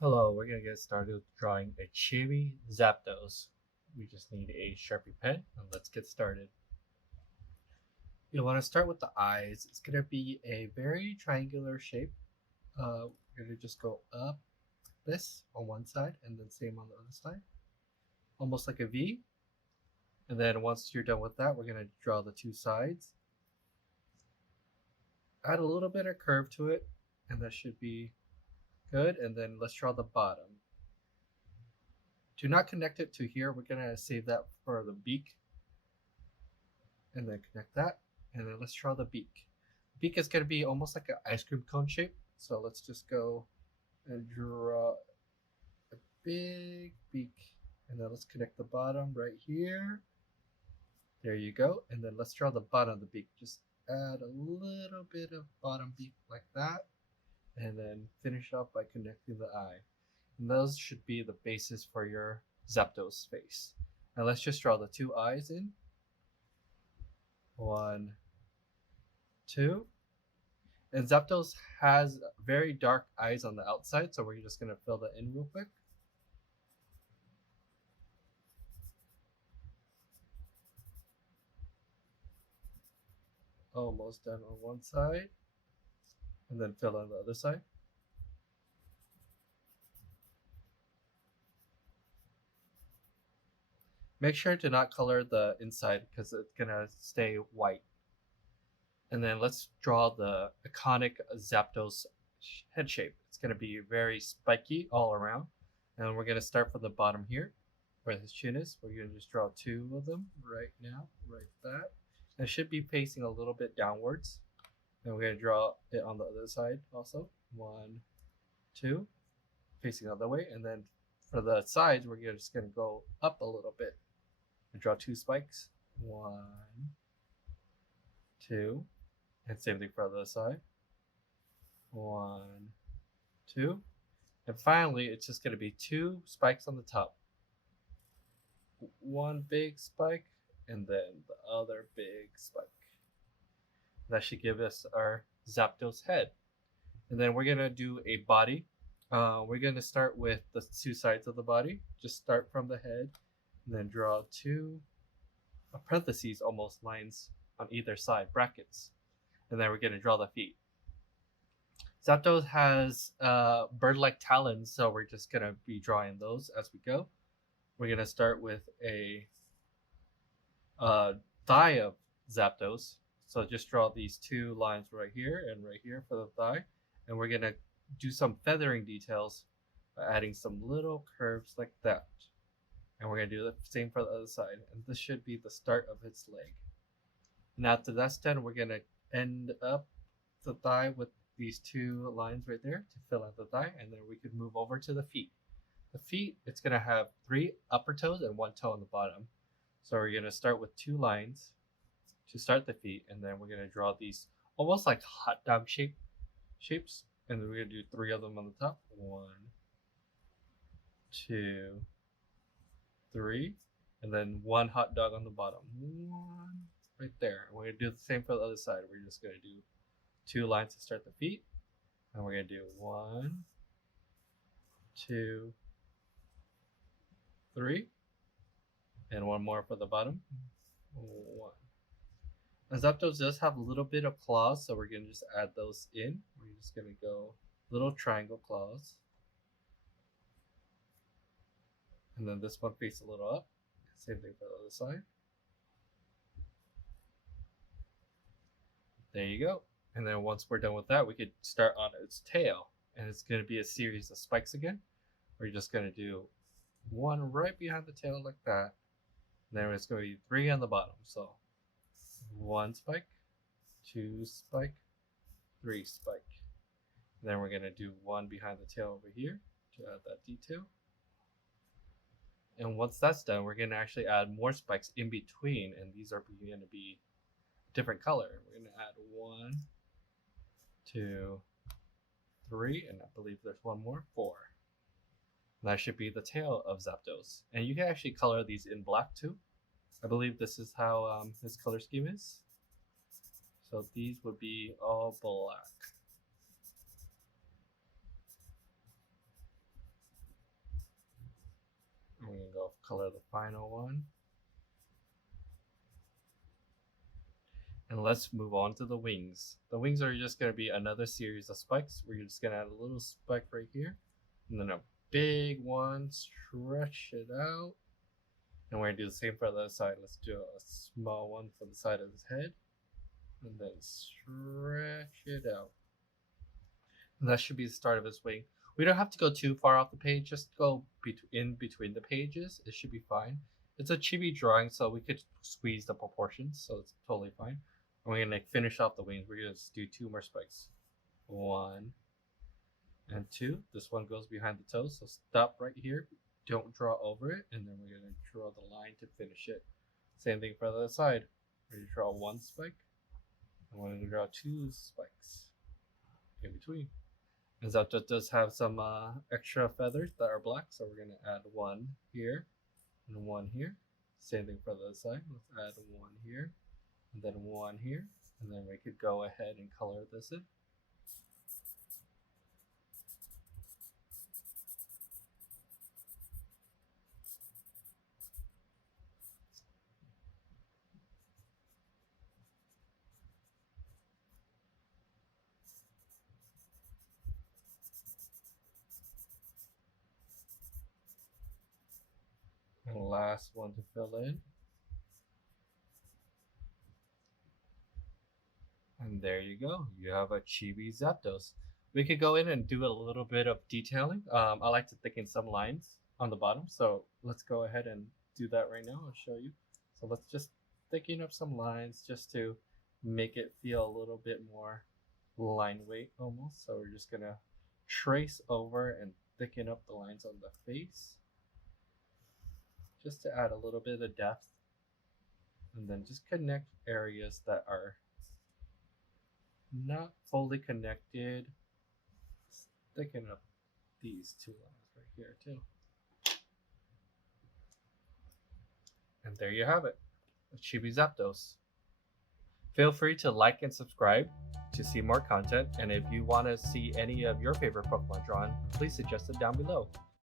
Hello, we're gonna get started with drawing a chewy Zapdos. We just need a Sharpie pen and let's get started. You want to start with the eyes. It's gonna be a very triangular shape. We're gonna just go up this on one side and then same on the other side, almost like a V. And then once you're done with that, we're gonna draw the two sides. Add a little bit of curve to it, and that should be good. And then let's draw the bottom. Do not connect it to here. We're gonna save that for the beak, and then connect that. And then let's draw the beak. Beak is gonna be almost like an ice cream cone shape. So let's just go and draw a big beak. And then let's connect the bottom right here. There you go. And then let's draw the bottom of the beak. Just add a little bit of bottom beak like that. And then finish off by connecting the eye. And those should be the basis for your Zapdos face. Now let's just draw the two eyes in. One, two. And Zapdos has very dark eyes on the outside, so we're just going to fill that in real quick. Almost done on one side. And then fill on the other side. Make sure to not color the inside because it's going to stay white. And then let's draw the iconic Zapdos head shape. It's going to be very spiky all around. And we're going to start from the bottom here where his chin is. We're going to just draw two of them right now, right that. And it should be facing a little bit downwards. And we're going to draw it on the other side also. One, two, facing the other way. And then for the sides, we're just going to go up a little bit and draw two spikes. One, two, and same thing for the other side. One, two, and finally, it's just going to be two spikes on the top. One big spike, and then the other big spike. That should give us our Zapdos head. And then we're going to do a body. We're going to start with the two sides of the body. Just start from the head, and then draw two parentheses, almost lines on either side, brackets. And then we're going to draw the feet. Zapdos has bird-like talons, so we're just going to be drawing those as we go. We're going to start with a thigh of Zapdos. So just draw these two lines right here and right here for the thigh. And we're going to do some feathering details by adding some little curves like that. And we're going to do the same for the other side. And this should be the start of its leg. And after that's done, we're going to end up the thigh with these two lines right there to fill out the thigh. And then we could move over to the feet. The feet, it's going to have three upper toes and one toe on the bottom. So we're going to start with two lines to start the feet. And then we're going to draw these almost like hot dog shapes. And then we're going to do three of them on the top. One, two, three. And then one hot dog on the bottom. One right there. And we're going to do the same for the other side. We're just going to do two lines to start the feet. And we're going to do one, two, three. And one more for the bottom. One. And Zapdos does have a little bit of claws, so we're going to just add those in. We're just going to go little triangle claws. And then this one faces a little up. Same thing for the other side. There you go. And then once we're done with that, we could start on its tail. And it's going to be a series of spikes again. We're just going to do one right behind the tail like that. And then it's going to be three on the bottom. So one spike, two spike, three spike. And then we're going to do one behind the tail over here to add that detail. And once that's done, we're going to actually add more spikes in between. And these are going to be different color. We're going to add one, two, three, and I believe there's one more, four. And that should be the tail of Zapdos. And you can actually color these in black too. I believe this is how his color scheme is. So these would be all black. color the final one. And let's move on to the wings. The wings are just going to be another series of spikes. We're just going to add a little spike right here. And then a big one, stretch it out. And we're going to do the same for the other side. Let's do a small one for the side of his head. And then stretch it out. And that should be the start of his wing. We don't have to go too far off the page. Just go in between the pages. It should be fine. It's a chibi drawing, so we could squeeze the proportions. So it's totally fine. And we're going to finish off the wings. We're going to do 2 more spikes. 1 and 2. This one goes behind the toes. So stop right here. Don't draw over it. And then we're going to draw the line to finish it. Same thing for the other side. We're going to draw 1 spike. And we're going to draw 2 spikes in between. And Zapdos does have some extra feathers that are black. So we're going to add 1 here and 1 here. Same thing for the other side. Let's add 1 here. And then 1 here, and then we could go ahead and color this in. And the last one to fill in. And there you go. You have a chibi Zapdos. We could go in and do a little bit of detailing. I like to thicken some lines on the bottom. So let's go ahead and do that right now. I'll show you. So let's just thicken up some lines just to make it feel a little bit more line weight almost. So we're just going to trace over and thicken up the lines on the face. Just to add a little bit of depth. And then just connect areas that are not fully connected. Thicken up these 2 lines right here too. And there you have it, a chibi Zapdos. Feel free to like and subscribe to see more content, and if you want to see any of your favorite Pokemon drawn, please suggest it down below.